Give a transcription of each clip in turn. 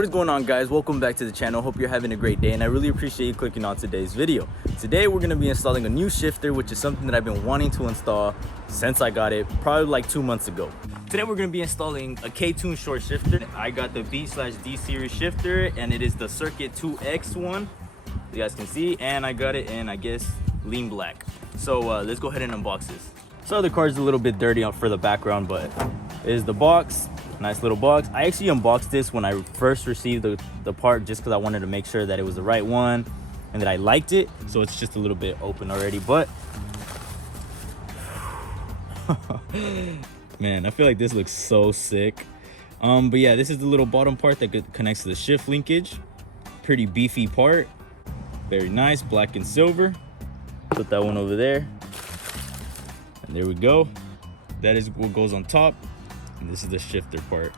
What is going on, guys? Welcome back to the channel. Hope you're having a great day, and I really appreciate you clicking on today's video. Today we're going to be installing a new shifter, which is something that I've been wanting to install since I got it probably like 2 months ago. Today we're going to be installing a K-Tune short shifter. I got the B/D series shifter, and it is the Circuit 2X one, you guys can see, and I got it in, I guess, lean black. So let's go ahead and unbox this. So the card's a little bit dirty for the background, but it is the box. Nice little box. I actually unboxed this when I first received the part, just because I wanted to make sure that it was the right one and that I liked it. So it's just a little bit open already, but man, I feel like this looks so sick. But yeah, this is the little bottom part that connects to the shift linkage. Pretty beefy part, very nice, black and silver. Put that one over there, and there we go. That is what goes on top. And this is the shifter part.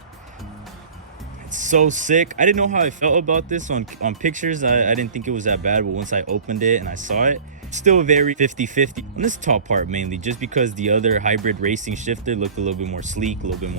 It's so sick. I didn't know how I felt about this on pictures. I didn't think it was that bad, but once I opened it and I saw it, still very 50-50 on this top part, mainly just because the other hybrid racing shifter looked a little bit more sleek, a little bit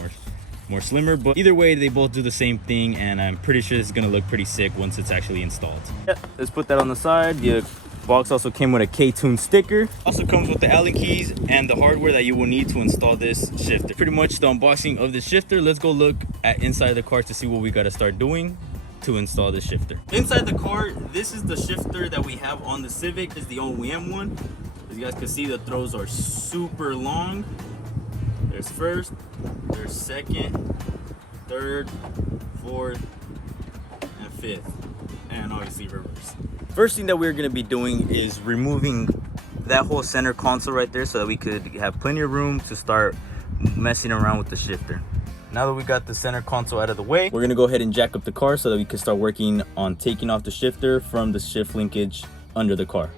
more slimmer. But either way, they both do the same thing, and I'm pretty sure it's gonna look pretty sick once it's actually installed. Yeah, let's put that on the side. The box also came with a K-Tune sticker. Also comes with the Allen keys and the hardware that you will need to install this shifter. Pretty much the unboxing of the shifter. Let's go look at inside the car to see what we got to start doing to install the shifter. Inside the car, this is the shifter that we have on the Civic. It's the OEM one. As you guys can see, the throws are super long. There's first, there's second, third, fourth, and fifth, and obviously reverse. First thing that we're going to be doing is removing that whole center console right there so that we could have plenty of room to start messing around with the shifter. Now that we got the center console out of the way, we're going to go ahead and jack up the car so that we can start working on taking off the shifter from the shift linkage under the car.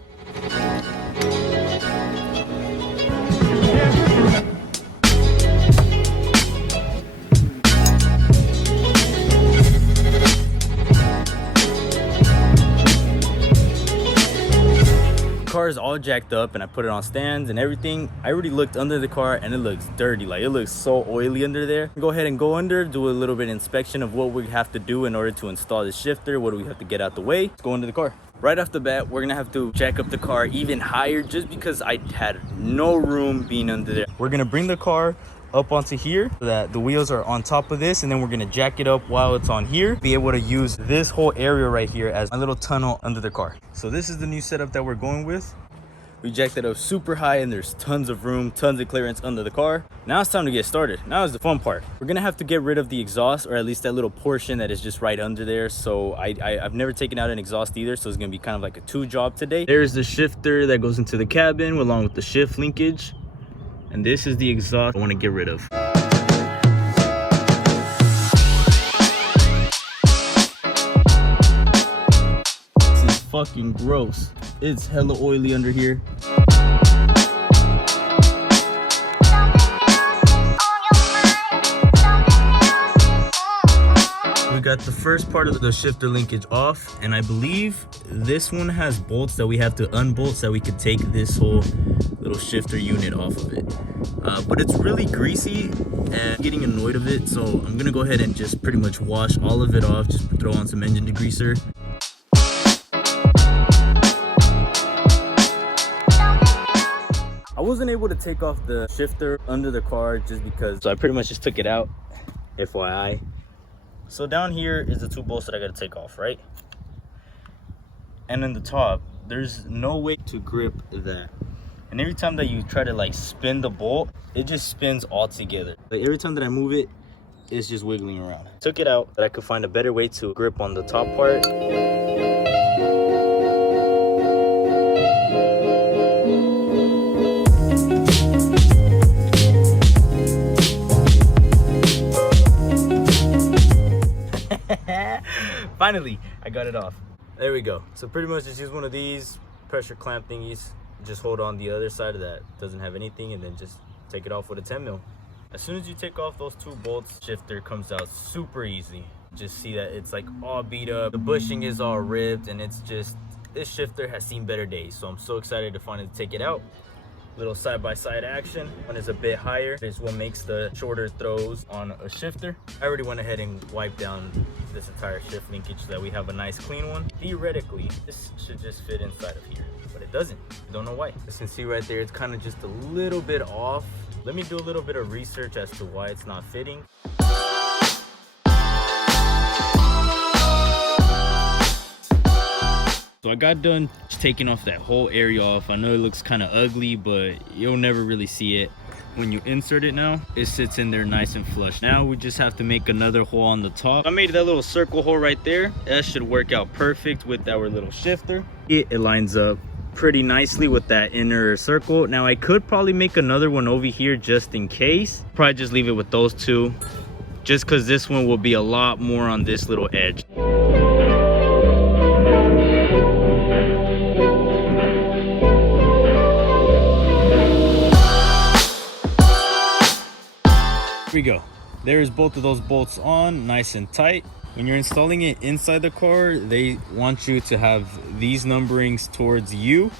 Car is all jacked up and I put it on stands and everything. I already looked under the car and it looks dirty, like it looks so oily under there. Go ahead and go under, do a little bit of inspection of what we have to do in order to install the shifter. What do we have to get out the way? Let's go into the car. Right off the bat, we're gonna have to jack up the car even higher just because I had no room being under there. We're gonna bring the car up onto here so that the wheels are on top of this, and then we're gonna jack it up while it's on here, be able to use this whole area right here as a little tunnel under the car. So this is the new setup that we're going with. We jacked it up super high and there's tons of room, tons of clearance under the car. Now it's time to get started. Now is the fun part. We're gonna have to get rid of the exhaust, or at least that little portion that is just right under there. So I've never taken out an exhaust either, so it's gonna be kind of like a two job today. There's the shifter that goes into the cabin along with the shift linkage. And this is the exhaust I want to get rid of. This is fucking gross. It's hella oily under here. We got the first part of the shifter linkage off, and I believe this one has bolts that we have to unbolt so that we could take this whole little shifter unit off of it. But it's really greasy and getting annoyed of it, so I'm gonna go ahead and just pretty much wash all of it off, just throw on some engine degreaser. I wasn't able to take off the shifter under the car just because, so I pretty much just took it out, FYI. So down here is the two bolts that I gotta take off, right? And in the top, there's no way to grip that. And every time that you try to like spin the bolt, it just spins all together. Like every time that I move it, it's just wiggling around. Took it out, but I could find a better way to grip on the top part. Finally, I got it off. There we go. So pretty much just use one of these pressure clamp thingies. Just hold on the other side of that. Doesn't have anything, and then just take it off with a 10 mil. As soon as you take off those two bolts, shifter comes out super easy. Just see that it's like all beat up. The bushing is all ripped, and it's just, this shifter has seen better days. So I'm so excited to finally take it out little side-by-side action. One is a bit higher. This one makes the shorter throws on a shifter. I already went ahead and wiped down this entire shift linkage so that we have a nice clean one. Theoretically, this should just fit inside of here, but it doesn't. Don't know why. As you can see right there, it's kind of just a little bit off. Let me do a little bit of research as to why it's not fitting. So I got done just taking off that whole area off. I know it looks kind of ugly, but you'll never really see it. When you insert it now, it sits in there nice and flush. Now we just have to make another hole on the top. I made that little circle hole right there. That should work out perfect with our little shifter. It lines up pretty nicely with that inner circle. Now I could probably make another one over here just in case. Probably just leave it with those two, just because this one will be a lot more on this little edge. Here we go. There's both of those bolts on, nice and tight. When you're installing it inside the car, they want you to have these numberings towards you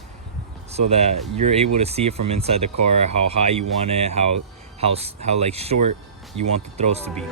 so that you're able to see it from inside the car, how high you want it, how like short you want the throws to be.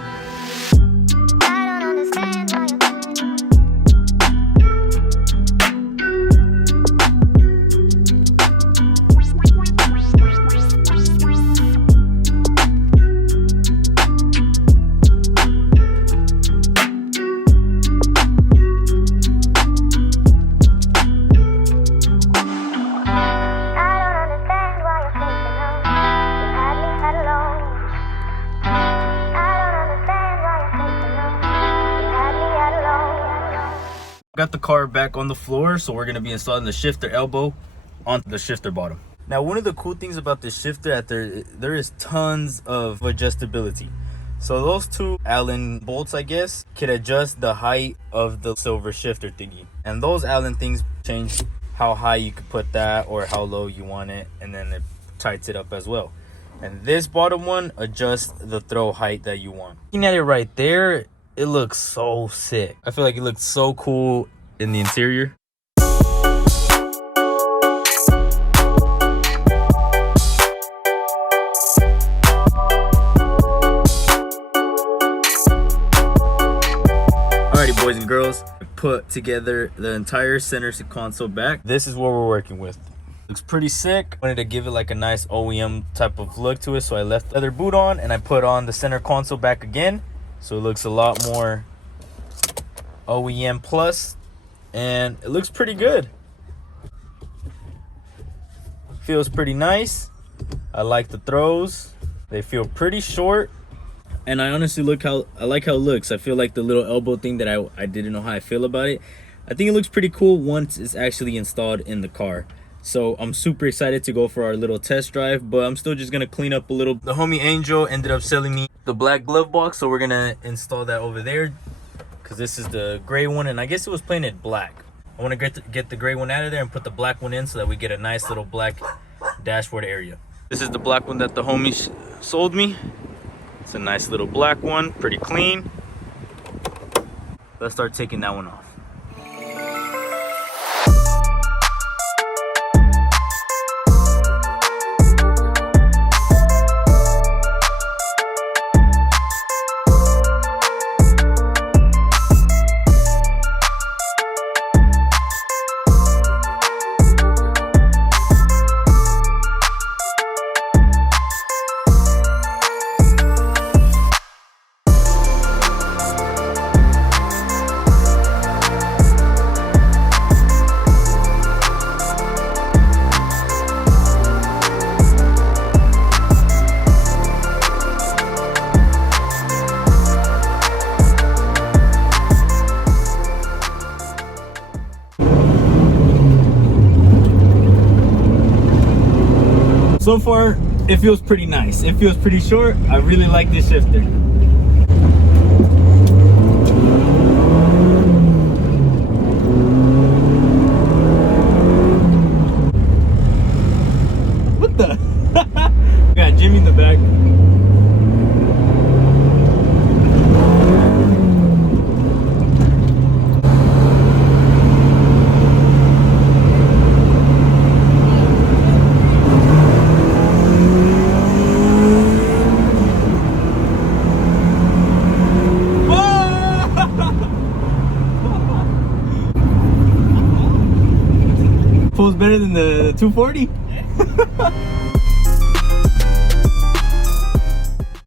Got the car back on the floor, so we're going to be installing the shifter elbow onto the shifter bottom. Now, one of the cool things about this shifter that there is tons of adjustability. So those two Allen bolts, I guess, can adjust the height of the silver shifter thingy. And those Allen things change how high you could put that or how low you want it, and then it tightens it up as well. And this bottom one adjusts the throw height that you want. Looking at it right there, it looks so sick. I feel like it looks so cool in the interior. Alrighty, boys and girls, I put together the entire center console back. This is what we're working with. Looks pretty sick. Wanted to give it like a nice OEM type of look to it, so I left the leather boot on and I put on the center console back again. So it looks a lot more OEM plus, and it looks pretty good. Feels pretty nice. I like the throws. They feel pretty short, and I honestly like how it looks. I feel like the little elbow thing that I didn't know how I feel about it. I think it looks pretty cool once it's actually installed in the car. So I'm super excited to go for our little test drive, but I'm still just gonna clean up a little. The homie Angel ended up selling me the black glove box, so we're gonna install that over there because this is the gray one, and I guess it was painted black. I want to get the gray one out of there and put the black one in so that we get a nice little black dashboard area. This is the black one that the homie sold me. It's a nice little black one, pretty clean. Let's start taking that one off. So far, it feels pretty nice. It feels pretty short. I really like this shifter. What the? We got Jimmy in the back. Pulls better than the 240?